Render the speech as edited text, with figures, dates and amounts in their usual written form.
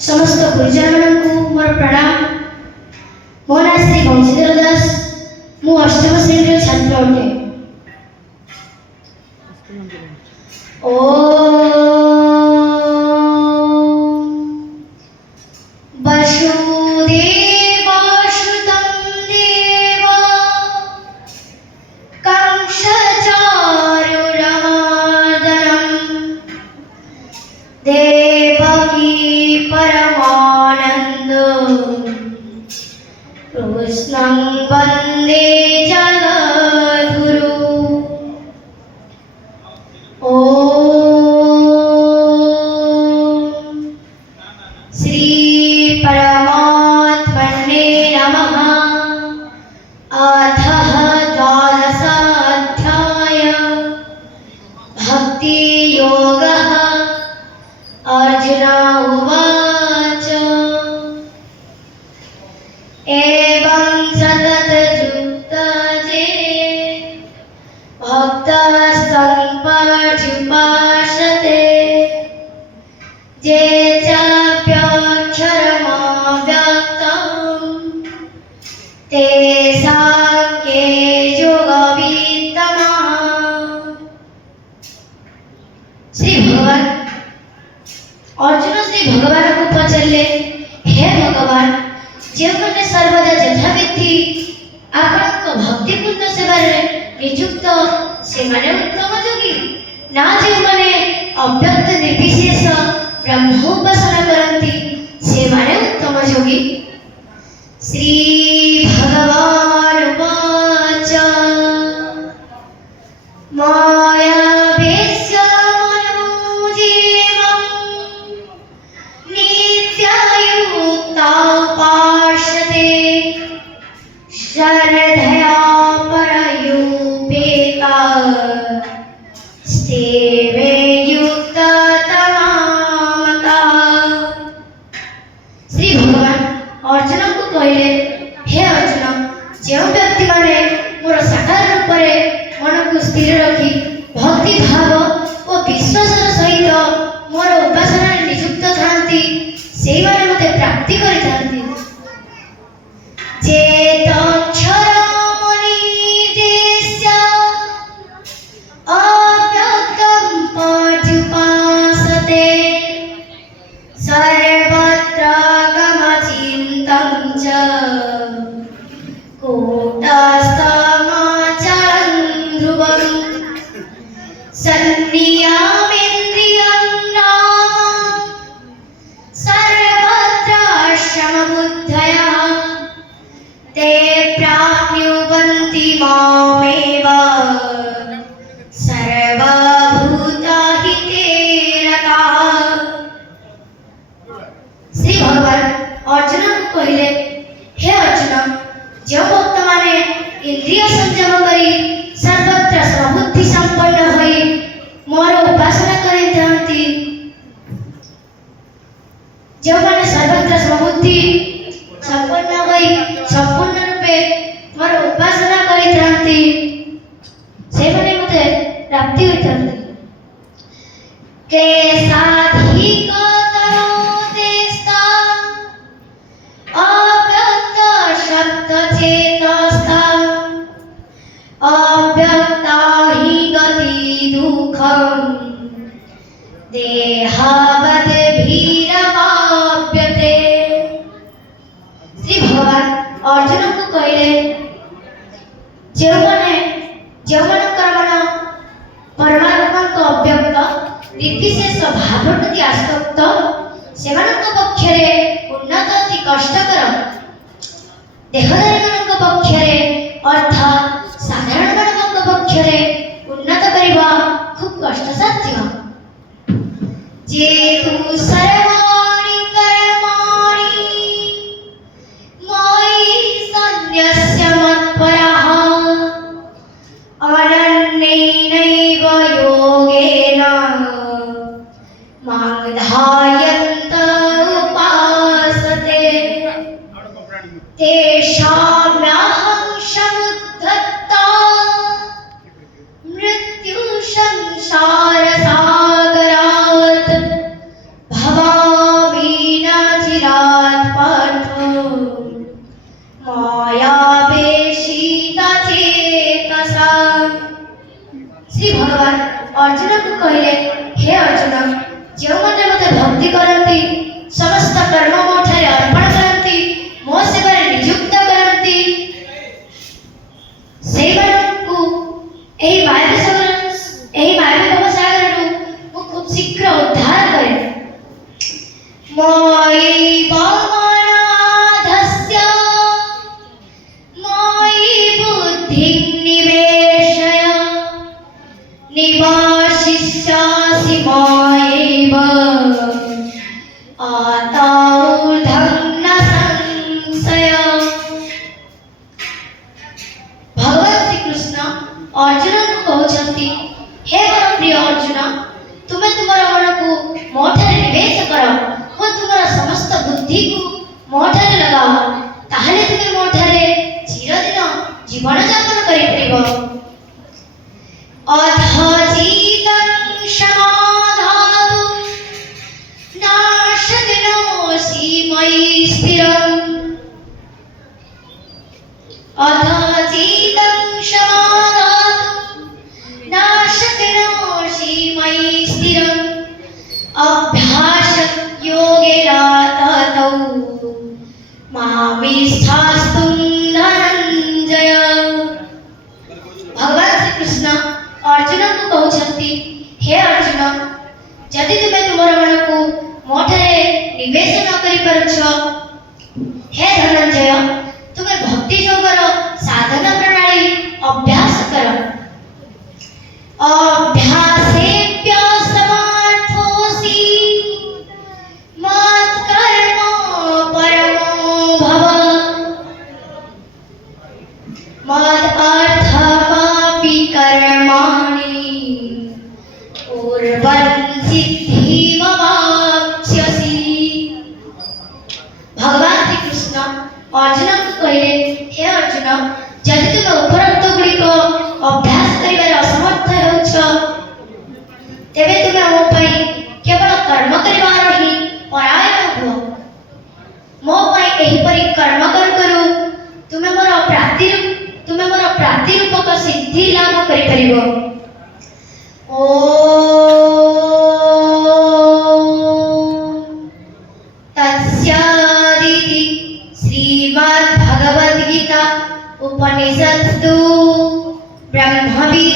समस्त गुरुजन मानू मोर प्रणाम। मो ना श्री बंशीधर दास, मु अष्टम श्रेणी छात्र अटे। वसुदेवसुतं देवा कंसचारुरमर्दनं देवकी परमानन्दं कृष्णं वन्दे जगद्गुरुं। श्री परमात्मने नमः। अथ द्वादशाध्याय भक्ति योगः। अर्जुन उवाच एवं सततयुक्ता जे भक्तस्तं पर्युपासते जे चाप्यक्षरमव्यक्तं तेषां के योगवित्तमः। श्री भगवान अर्जुन श्री भगवान को पचारे, हे भगवान, जो मैंने सर्वदा यथाविधि आपण भक्तिपूर्ण सेवार नियुक्त से माने उत्तम योगी ना, जो मैंने अव्यक्त निर्विशेष ब्रह्म उपासना करती से माने उत्तम योगी। श्री भगवान उवाच माया श्रद्धया परयुपेता सेवे युक्ततमा। श्री भगवान अर्जुन को कहले, हे अर्जुन, जो व्यक्ति माने मोर साकार रूप में मन को स्थिर रखी भक्ति भाव और विश्वास सहित मोर उपासना नियुक्त थांती से माने मते प्राप्ति करि थांती। सर्वत्र गमचिन्तं च कूटस्थमाचरन् ध्रुवं संनियमेन्द्रियं नाम सर्वत्र समबुद्धयः ते प्राप्नुवन्ति मामेव सर्वभूतहिते रताः। श्री भगवान अर्जुन को कहले, हे अर्जुन, जो भक्त माने इंद्रिय संयम करी सर्वत्र समबुद्धि संपन्न होई मोर उपासना करिथांती, जो माने सर्वत्र समबुद्धि संपन्न होई संपूर्ण रूपे मोर उपासना करिथांती से माने मते प्राप्ति होइथांती। के साधिक अव्यक्ता हि गति दुःखं देहावद्भिरवाप्यते। श्री भगवान अर्जुन को कहले, जो मनकर मन परमात्मा को अव्यक्त निर्विशेष भाव प्रति आसक्त सेମାନଙ୍କ पक्षरे उन्नत अति कष्टकर, देहधारी ମାନଙ୍କ पक्षरे अर्थात साधारण ମାନଙ୍କ पक्षरे उन्नत करवा खूब कष्टसाध्य। जे तु सर्वाणि कर्माणि मयि सन्न्यस्य मत्परः अनन्येनैव योगेन मां ध्यायन्त उपासते तेषां मयि वामनाथस्य मयि बुद्धिं निवेशय निवासिष्यासि मयैव आताऊर्ध्वं न संशय। भगवान श्री कृष्ण अर्जुन को कहते, हे मोर प्रिय अर्जुन, तुम्हें तुमर मन को मोठरे निवेश कर और तुमर समस्त बुद्धि को मोठरे लगाओ, ताहले तुम्हें मोठरे चिरदिन जीवन यापन करि परिबो। अधजीतं समाधातु नाशदिनोऽसि मयि स्थिरम्। अधजीतं समाधातु नाशदिनोऽसि मयि स्थिरम्। अभ्यासयोगेन ततौ मामिष्ठास्तुं धनञ्जय। भगवान श्री कृष्ण अर्जुन को कहते, हे अर्जुन, जदि तुम्हें तुमर मन को मोठरे निवेश न करि पारुछ, हे धनंजय, तुम्हें भक्ति योगर साधना प्रणाली अभ्यास कर। अभ्यासेऽप्यसमर्थोऽसि मत्कर्म परमो भव। मदर्थमपि कर्माणि कुर्वन् सिद्धिमवाप्स्यसि। भगवान श्री कृष्ण अर्जुन को कहले, हे अर्जुन, जदि तुम उपरोक्त गुड़िक अभ्यास करिबार असमर्थ होछ, तेबे तुम मो पई केवल कर्म करिबार ही परायण हो। मो पई एही परि कर्म करू तुमे मोर प्राप्ति रूपक सिद्धि लाभ करि परिबो। तस्यादिति श्रीमद्भगवद्गीता उपनिषत्सु ब्रह्मविद्यायां